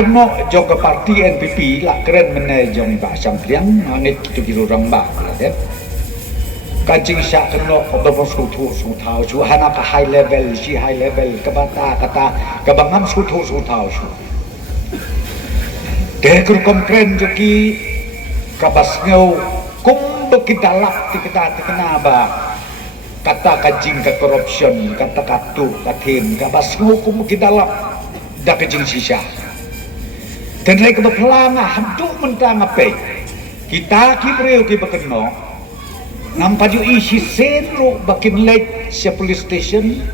kena jong ke parti NPP lah keren menai jong ba sampliang ngit kitu kiru rang ba ya kajing syak kena beberapa sutu sutau su hana ka high level ke bata kata ke bangam sutu sutau su dekur konkren joki kabas ngau kum bekidalak kita ba kata kajing ke corruption kata katu katin kabas ngau kum bekidalak dak kajing sisa dan lagi kebelanga hamduk mentang apa kita kibreu ki bekeno nampak ju isi senro bakin lek sia police station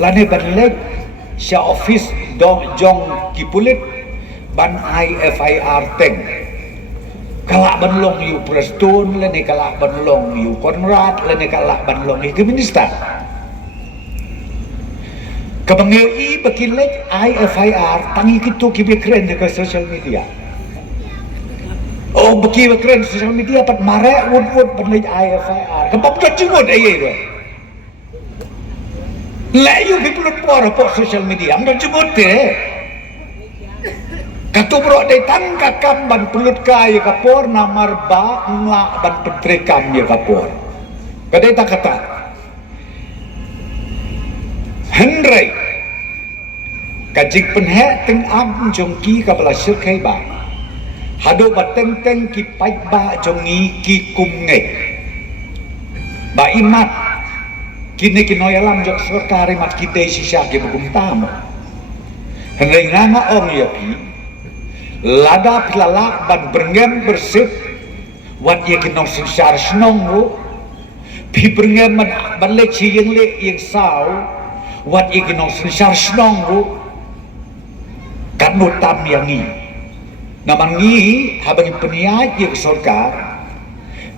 lane ban lek sia office dong jong ki pulit ban IFIR teng kalak ban long yu Preston lane kalak ban long yu Konrad lane kalak ban long yu minister kabangei bakin lek IFIR tangi kitu kibe keren ke social media oh beki keren social media pat mare wud ban lek IFIR kapap ka jumot ayai ro la yu people por social media am jumot te katu bro de tan kakam ban pulut kaya kapor namar ba ngla ban petrekam ya kapor kadai tak kata Henry kajik penhe teng am jongki kapala sirkai ba hado bateng teng ki pai ba jongi ki kum nge ba imat kini kinoyalam jok sarkari mat kita sisa ki bukum tamu Henry ngama ong ya pi lada pilala ban berngem bersih wat ye kinong sensar snong ro pi berngem ban le chi yang sao wat ikinong sensar snong ro kanut tam yang ni naman ngi habang peniat yang sorkar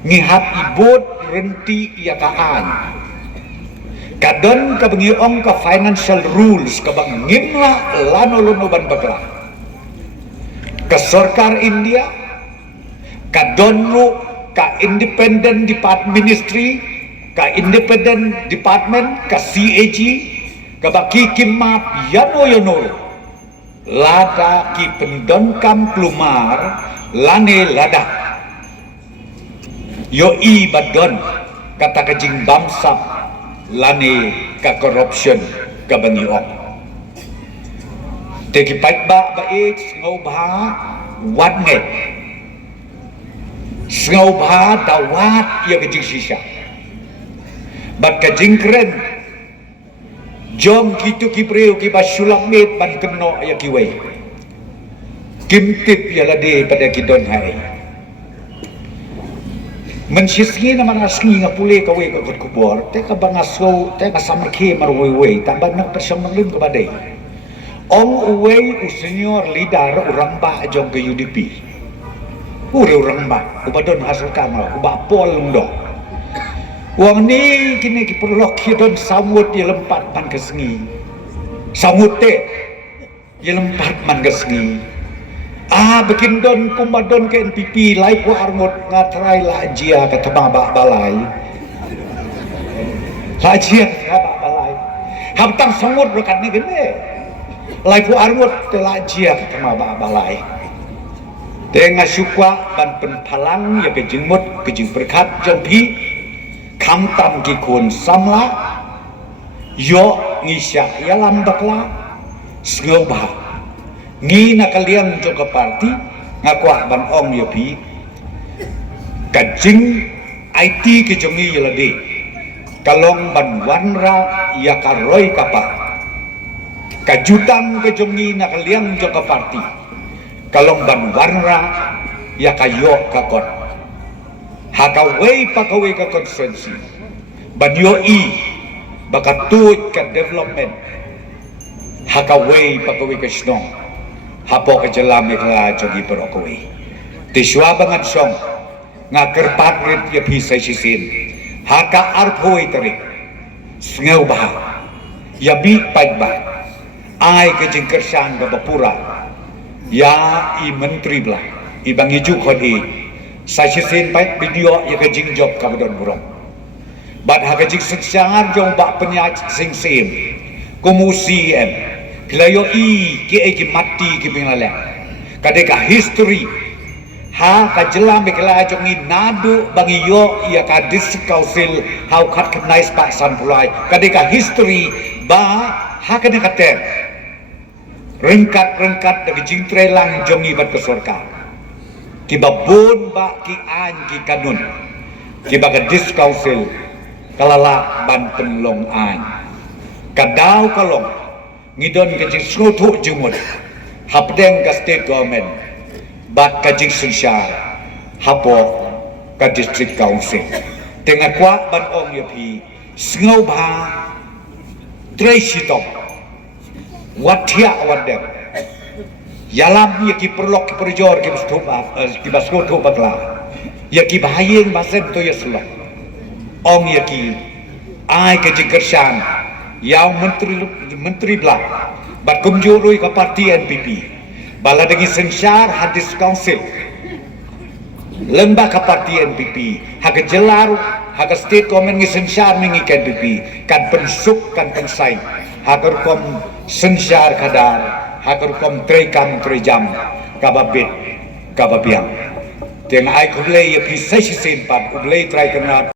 ngihat ibot renti ia kaan kadon kabangi ong ka financial rules kabang ngimla lano ban bakla ka sorkar India kadon ro ka independent ministry ka independent department ka CAG kabaki kimap yano lada ki pendongkam klumar lane lada yo i badon kata kajing bamsap lane ka corruption kabangi ong teki paik ba ngau bha wat nge ngau bha dawat ya kajing sisa bat kajing keren jom kitu kibreu ki basulang mit ban keno ya kiwei kimtip ya lade pada kidon hai mensisgi naman asngi ngapule kawe ka kubor te ka bangaso te ka samarke marwei tambah nak persamanglim ka badai ong uwei senior leader urang ba jong ke UDP urang ba ubadon hasil kamal uba pol ndo wang ni kini kiperlok kidon samut ya lempat man kesengi samut te ya lempat man kesengi bikin don kumbadon ke NPP lai ku armut ngatrai lajia ke temabak balai lajia ke temabak balai habtang samut rekat ni gede lai ku armut te lajia ke temabak balai tengah syukwa ban penpalang ya kejengmut kejeng berkat jompi kam tam ki kun samla yo ngisya ya lambakla sngobah ngi nakaliang joka parti ngakwa ban ong yo pi kajing IT ki jongi yelade kalong ban wanra ya karoi kapa kajutan ke jongi nakaliang joka parti kalong ban wanra ya kayo kakot hakaway pakaway ka konferensi banyo i bakatut ka development hakaway pakaway ka snong hapo ka jalame ka jogi perokaway tiswa bangat song nga kerpat rit ya pisay sisin haka arpoy tarik sngaw baha yabi pagba ay ka jingkersan ka bapura ya i menteri bla ibang iju khodi saya sisin baik video ya kajing job kabudon burung bad ha kajing seksyangan jong bak penyaj sing sim komusi em pilayo i ki mati ki pingalak kadeka history ha ka jelam bekala jongi nadu bangi yo ia ka district council hau khat khnais pak san pulai kadeka history ba ha ka kate rengkat dari jingtre lang jongi bat kesorka ki babun ba ki an ki kanun ki ba ka district council kalala ban penlong an kadau kalong ngidon ke jing srutu jumut hapdeng ka state government bat ka jing sunshar hapo ka district council tengah kwa ban ong yapi sngau ba tresitong wathia wadem yalam ya ki perlok ki perjor ki basko to patla ya ki bahayeng basen to yaslo ong ya ki ai ke jingkershan yang menteri belah bat kumjurui ke parti NPP bala dengan sensar hadis council lembah ke parti NPP hak jelar hak state government ngi sensar mengi NPP kan pensuk kan pensai hak kom sensar kadar hak kom trekam trejam kababit kababiang teng ai kublei ya pisai sin pat kublei trai kenat